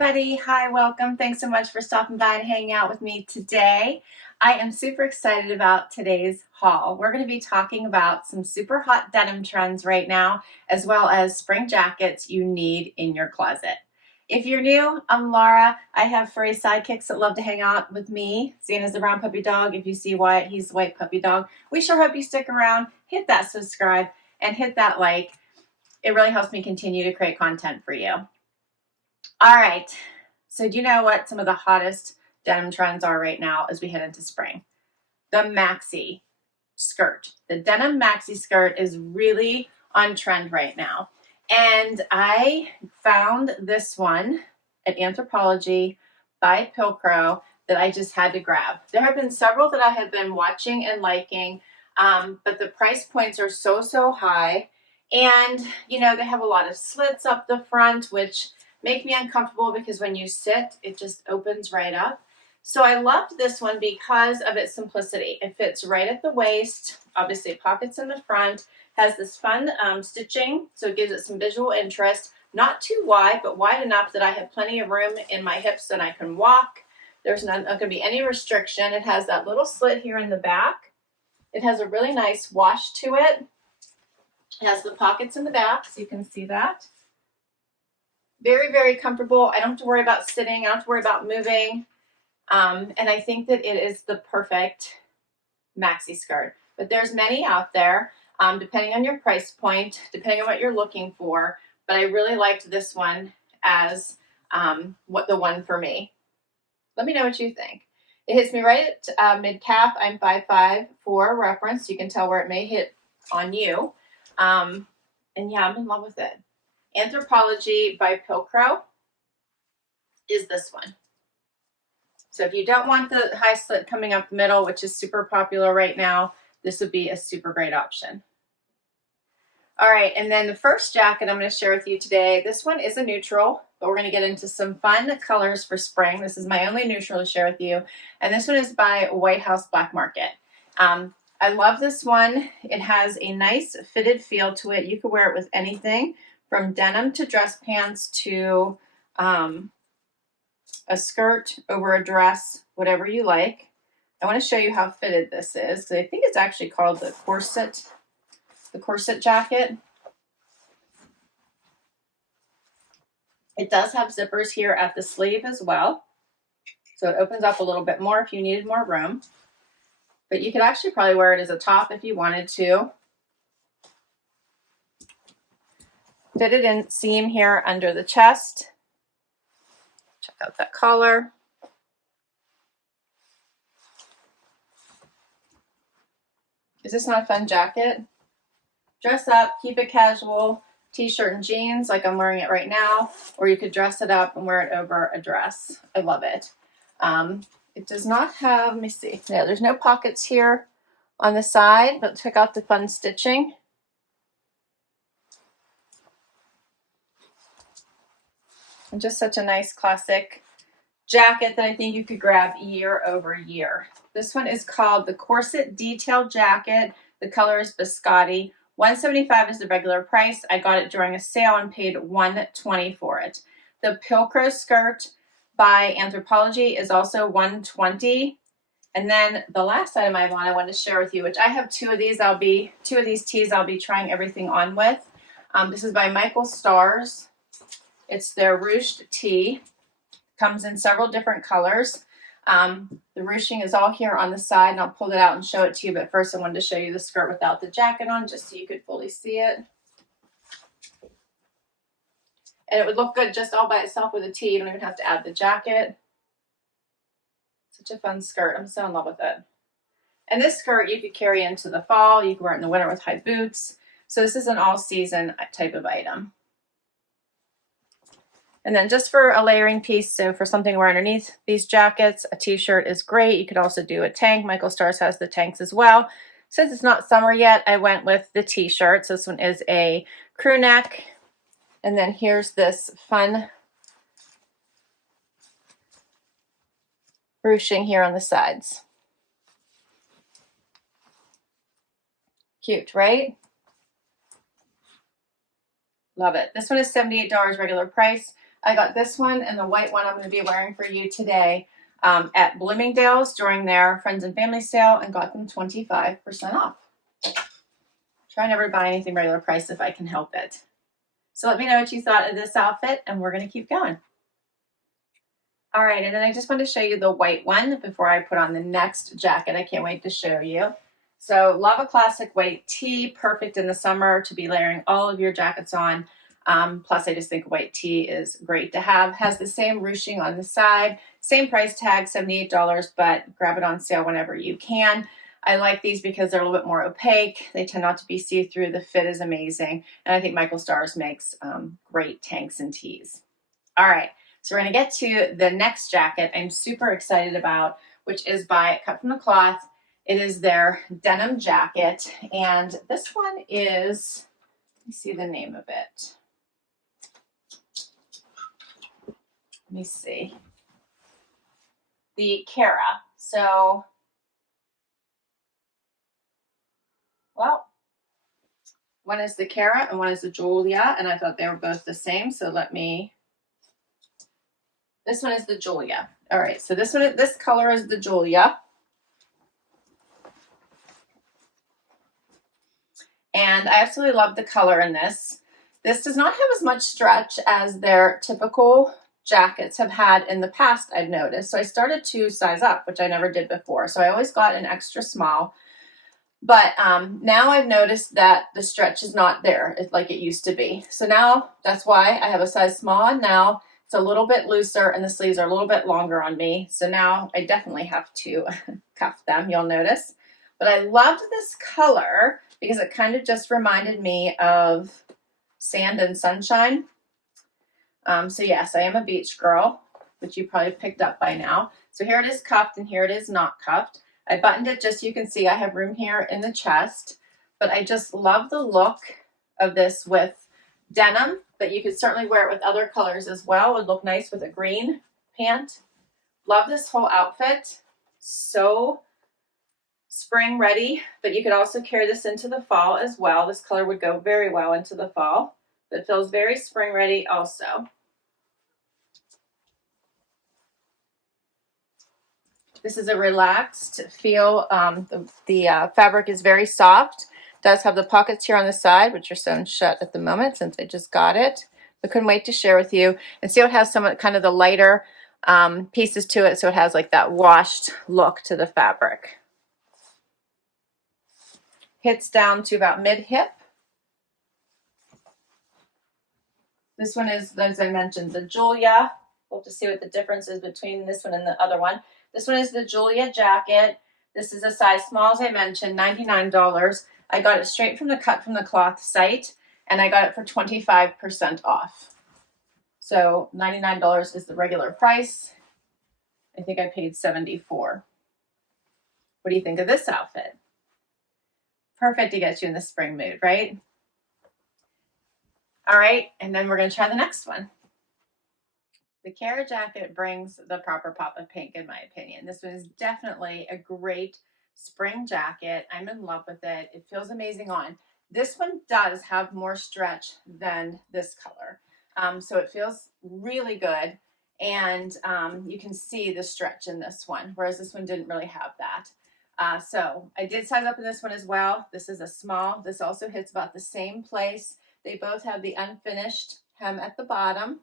everybody. Hi, welcome. Thanks so much for stopping by and hanging out with me today. I am super excited about today's haul. We're going to be talking about some super hot denim trends right now, as well as spring jackets you need in your closet. If you're new, I'm Laura. I have furry sidekicks that love to hang out with me. Xana's the brown puppy dog. If you see Wyatt, he's the white puppy dog. We sure hope you stick around. Hit that subscribe and hit that like. It really helps me continue to create content for you. All right, so do you know what some of the hottest denim trends are right now as we head into spring? The maxi skirt. The denim maxi skirt is really on trend right now. And I found this one at Anthropologie by Pilcrow that I just had to grab. There have been several that I have been watching and liking, but the price points are so high. And, you know, they have a lot of slits up the front, which make me uncomfortable because when you sit, it just opens right up. So I loved this one because of its simplicity. It fits right at the waist, obviously pockets in the front, has this fun stitching, so it gives it some visual interest. Not too wide, but wide enough that I have plenty of room in my hips and I can walk. There's not going to be any restriction. It has that little slit here in the back. It has a really nice wash to it. It has the pockets in the back, so you can see that. Very comfortable. I don't have to worry about sitting. I don't have to worry about moving. And I think that it is the perfect maxi skirt. But there's many out there, depending on your price point, depending on what you're looking for. But I really liked this one as the one for me. Let me know what you think. It hits me right at mid-calf. I'm 5'5" for reference. You can tell where it may hit on you. And yeah, I'm in love with it. Anthropologie by Pilcrow is this one. So if you don't want the high slit coming up the middle, which is super popular right now, this would be a super great option. All right, and then the first jacket I'm going to share with you today, this one is a neutral, but we're going to get into some fun colors for spring. This is my only neutral to share with you, and this one is by White House Black Market. I love this one. It has a nice fitted feel to it. You could wear it with anything, from denim to dress pants to a skirt over a dress, whatever you like. I want to show you how fitted this is. So I think it's actually called the corset jacket. It does have zippers here at the sleeve as well. So it opens up a little bit more if you needed more room. But you could actually probably wear it as a top if you wanted to. Fitted in seam here under the chest. Check out that collar. Is this not a fun jacket? Dress up, keep it casual, t-shirt and jeans like I'm wearing it right now, or you could dress it up and wear it over a dress. I love it. It does not have, let me see. Yeah, there's no pockets here on the side, but check out the fun stitching. And just such a nice classic jacket that I think you could grab year over year. This one is called the Corset Detail Jacket. The color is Biscotti. $175 is the regular price. I got it during a sale and paid $120 for it. The Pilcrow skirt by Anthropologie is also $120. And then the last item I wanted to share with you, which I have two of these tees I'll be trying everything on with. This is by Michael Stars. It's their ruched tee. Comes in several different colors. The ruching is all here on the side, and I'll pull it out and show it to you. But first I wanted to show you the skirt without the jacket on, just so you could fully see it. And it would look good just all by itself with a tee. You don't even have to add the jacket. Such a fun skirt. I'm so in love with it. And this skirt you could carry into the fall. You could wear it in the winter with high boots. So this is an all-season type of item. And then just for a layering piece, so for something to wear underneath these jackets, a t-shirt is great. You could also do a tank. Michael Stars has the tanks as well. Since it's not summer yet, I went with the t-shirt. So this one is a crew neck. And then here's this fun ruching here on the sides. Cute, right? Love it. This one is $78 regular price. I got this one and the white one I'm going to be wearing for you today at Bloomingdale's during their friends and family sale, and got them 25% off. Try never to buy anything regular price if I can help it. So let me know what you thought of this outfit, and we're going to keep going. All right, and then I just want to show you the white one before I put on the next jacket. I can't wait to show you. So love a classic white tee, perfect in the summer to be layering all of your jackets on. Plus I just think white tee is great to have. Has the same ruching on the side, same price tag, $78, but grab it on sale whenever you can. I like these because they're a little bit more opaque. They tend not to be see-through. The fit is amazing. And I think Michael Stars makes great tanks and tees. All right. So we're going to get to the next jacket I'm super excited about, which is by Cut From The Cloth. It is their denim jacket, and this one is, let me see the name of it. Let me see. The Cara. So, well, one is the Cara and one is the Julia, and I thought they were both the same, so this one is the Julia. All right, so this color is the Julia. And I absolutely love the color in this. This does not have as much stretch as their typical jackets have had in the past, I've noticed. So I started to size up, which I never did before. So I always got an extra small. But now I've noticed that the stretch is not there like it used to be. So now that's why I have a size small on now. It's a little bit looser and the sleeves are a little bit longer on me. So now I definitely have to cuff them, you'll notice. But I loved this color because it kind of just reminded me of sand and sunshine. So yes, I am a beach girl, which you probably picked up by now. So here it is cuffed and here it is not cuffed. I buttoned it just so you can see I have room here in the chest, but I just love the look of this with denim, but you could certainly wear it with other colors as well. It would look nice with a green pant. Love this whole outfit. So spring ready, but you could also carry this into the fall as well. This color would go very well into the fall, but it feels very spring ready also. This is a relaxed feel. The fabric is very soft. It does have the pockets here on the side, which are sewn shut at the moment since I just got it. I couldn't wait to share with you. And see, it has some kind of the lighter pieces to it, so it has like that washed look to the fabric. Hits down to about mid-hip. This one is, as I mentioned, the Julia. We'll have to see what the difference is between this one and the other one. This one is the Julia jacket. This is a size small, as I mentioned, $99. I got it straight from the Cut From The Cloth site, and I got it for 25% off. So $99 is the regular price. I think I paid $74. What do you think of this outfit? Perfect to get you in the spring mood, right? All right, and then we're going to try the next one. The Cara jacket brings the proper pop of pink, in my opinion. This one is definitely a great spring jacket. I'm in love with it. It feels amazing on. This one does have more stretch than this color. So it feels really good. And you can see the stretch in this one, whereas this one didn't really have that. So I did size up in this one as well. This is a small. This also hits about the same place. They both have the unfinished hem at the bottom.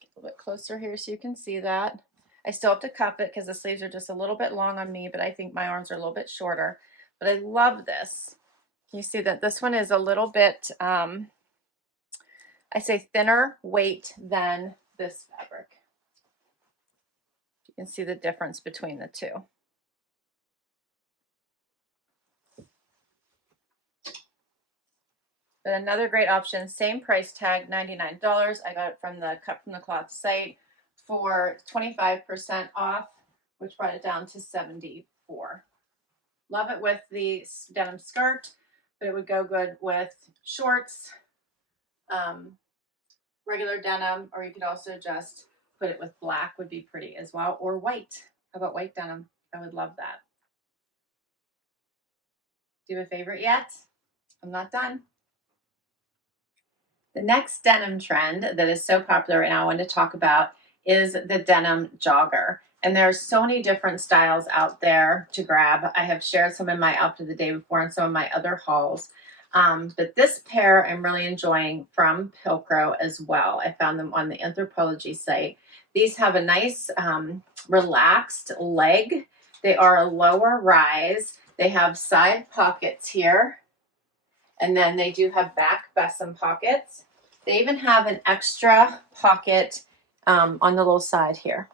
Get a little bit closer here so you can see that. I still have to cuff it because the sleeves are just a little bit long on me, but I think my arms are a little bit shorter. But I love this. You see that this one is a little bit, I say thinner weight than this fabric. You can see the difference between the two. But another great option, same price tag, $99. I got it from the Cut From The Cloth site for 25% off, which brought it down to $74. Love it with the denim skirt, but it would go good with shorts, regular denim, or you could also just put it with black, would be pretty as well, or white. How about white denim? I would love that. Do you have a favorite yet? I'm not done. The next denim trend that is so popular right now I wanted to talk about is the denim jogger. And there are so many different styles out there to grab. I have shared some in my outfit the day before and some of my other hauls. But this pair I'm really enjoying from Pilcro as well. I found them on the Anthropologie site. These have a nice relaxed leg. They are a lower rise. They have side pockets here. And then they do have back besom pockets. They even have an extra pocket on the little side here.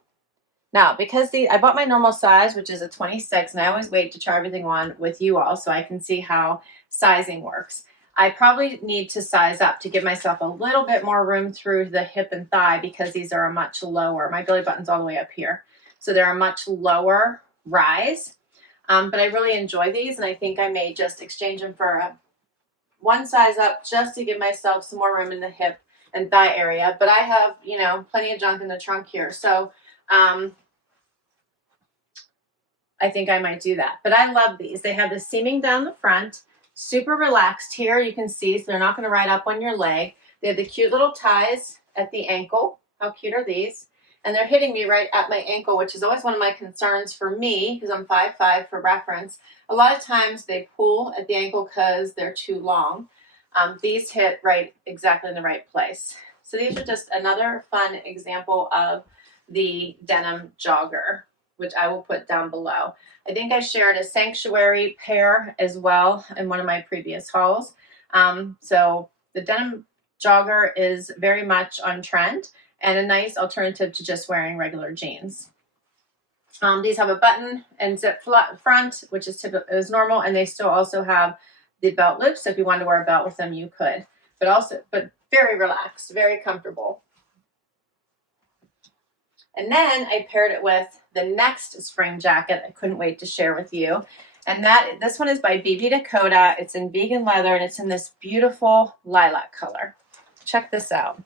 Now, because I bought my normal size, which is a 26, and I always wait to try everything on with you all so I can see how sizing works. I probably need to size up to give myself a little bit more room through the hip and thigh because these are a much lower. My belly button's all the way up here. So they're a much lower rise. But I really enjoy these, and I think I may just exchange them for one size up just to give myself some more room in the hip and thigh area. But I have, you know, plenty of junk in the trunk here. So I think I might do that. But I love these. They have the seaming down the front, super relaxed here. You can see, so they're not going to ride up on your leg. They have the cute little ties at the ankle. How cute are these? And they're hitting me right at my ankle, which is always one of my concerns for me because I'm 5'5" for reference. A lot of times they pull at the ankle because they're too long. These hit right exactly in the right place. So these are just another fun example of the denim jogger, which I will put down below. I think I shared a sanctuary pair as well in one of my previous hauls. So the denim jogger is very much on trend and a nice alternative to just wearing regular jeans. These have a button and zip front, which is normal, and they still also have the belt loop. So if you wanted to wear a belt with them, you could. But very relaxed, very comfortable. And then I paired it with the next spring jacket I couldn't wait to share with you. And this one is by BB Dakota. It's in vegan leather, and it's in this beautiful lilac color. Check this out.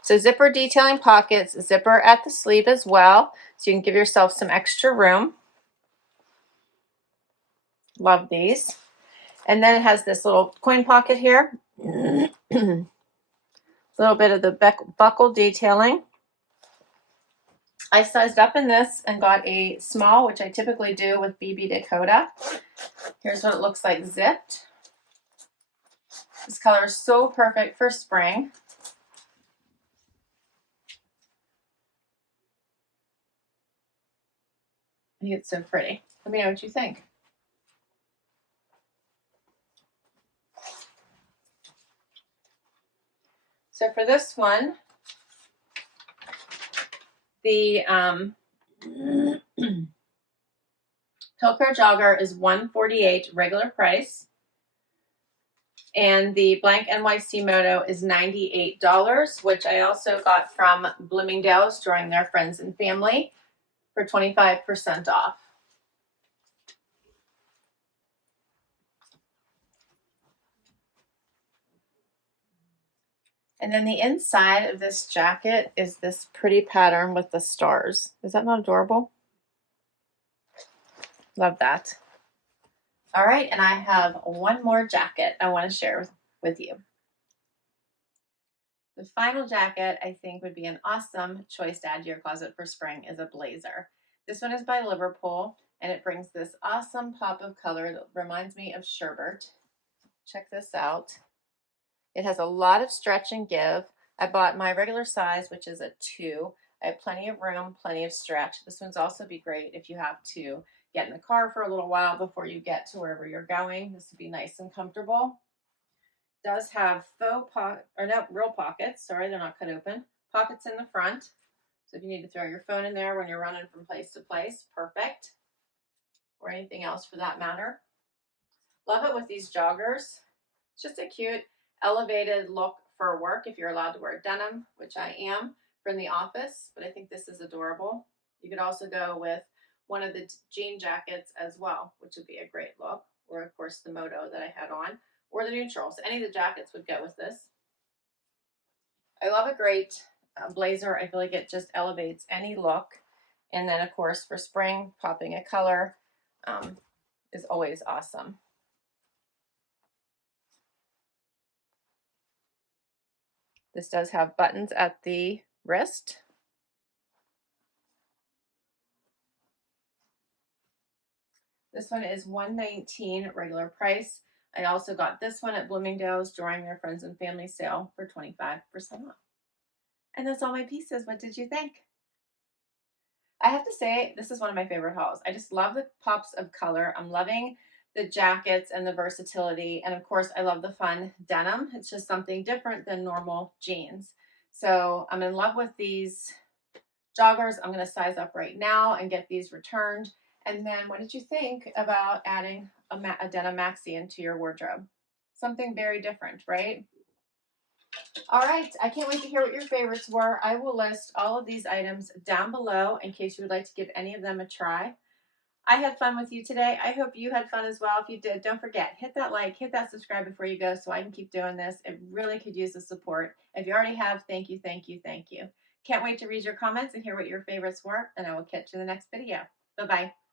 So zipper detailing pockets, zipper at the sleeve as well, so you can give yourself some extra room. Love these. And then it has this little coin pocket here. A little bit of the buckle detailing. I sized up in this and got a small, which I typically do with BB Dakota. Here's what it looks like zipped. This color is so perfect for spring. I think it's so pretty. Let me know what you think. So for this one, the Pilcro jogger is $148 regular price. And the blank NYC Moto is $98, which I also got from Bloomingdale's during their friends and family for 25% off. And then the inside of this jacket is this pretty pattern with the stars. Is that not adorable? Love that. All right, and I have one more jacket I want to share with you. The final jacket I think would be an awesome choice to add to your closet for spring is a blazer. This one is by Liverpool, and it brings this awesome pop of color that reminds me of sherbet. Check this out. It has a lot of stretch and give. I bought my regular size, which is a 2. I have plenty of room, plenty of stretch. This one's also be great if you have to get in the car for a little while before you get to wherever you're going. This would be nice and comfortable. It does have real pockets. Sorry, they're not cut open. Pockets in the front. So if you need to throw your phone in there when you're running from place to place, perfect. Or anything else for that matter. Love it with these joggers. It's just a cute, elevated look for work if you're allowed to wear denim, which I am from the office, but I think this is adorable. You could also go with one of the jean jackets as well, which would be a great look, or of course the Moto that I had on, or the neutral. So any of the jackets would go with this. I love a great blazer. I feel like it just elevates any look. And then of course for spring, popping a color is always awesome. This does have buttons at the wrist. This one is $119 regular price. I also got this one at Bloomingdale's during their friends and family sale for 25% off. And that's all my pieces. What did you think? I have to say, this is one of my favorite hauls. I just love the pops of color. I'm loving the jackets and the versatility. And of course, I love the fun denim. It's just something different than normal jeans. So I'm in love with these joggers. I'm going to size up right now and get these returned. And then what did you think about adding a denim maxi into your wardrobe? Something very different, right? All right, I can't wait to hear what your favorites were. I will list all of these items down below in case you would like to give any of them a try. I had fun with you today. I hope you had fun as well. If you did, don't forget, hit that like, hit that subscribe before you go so I can keep doing this. It really could use the support. If you already have, thank you, thank you, thank you. Can't wait to read your comments and hear what your favorites were, and I will catch you in the next video. Bye-bye.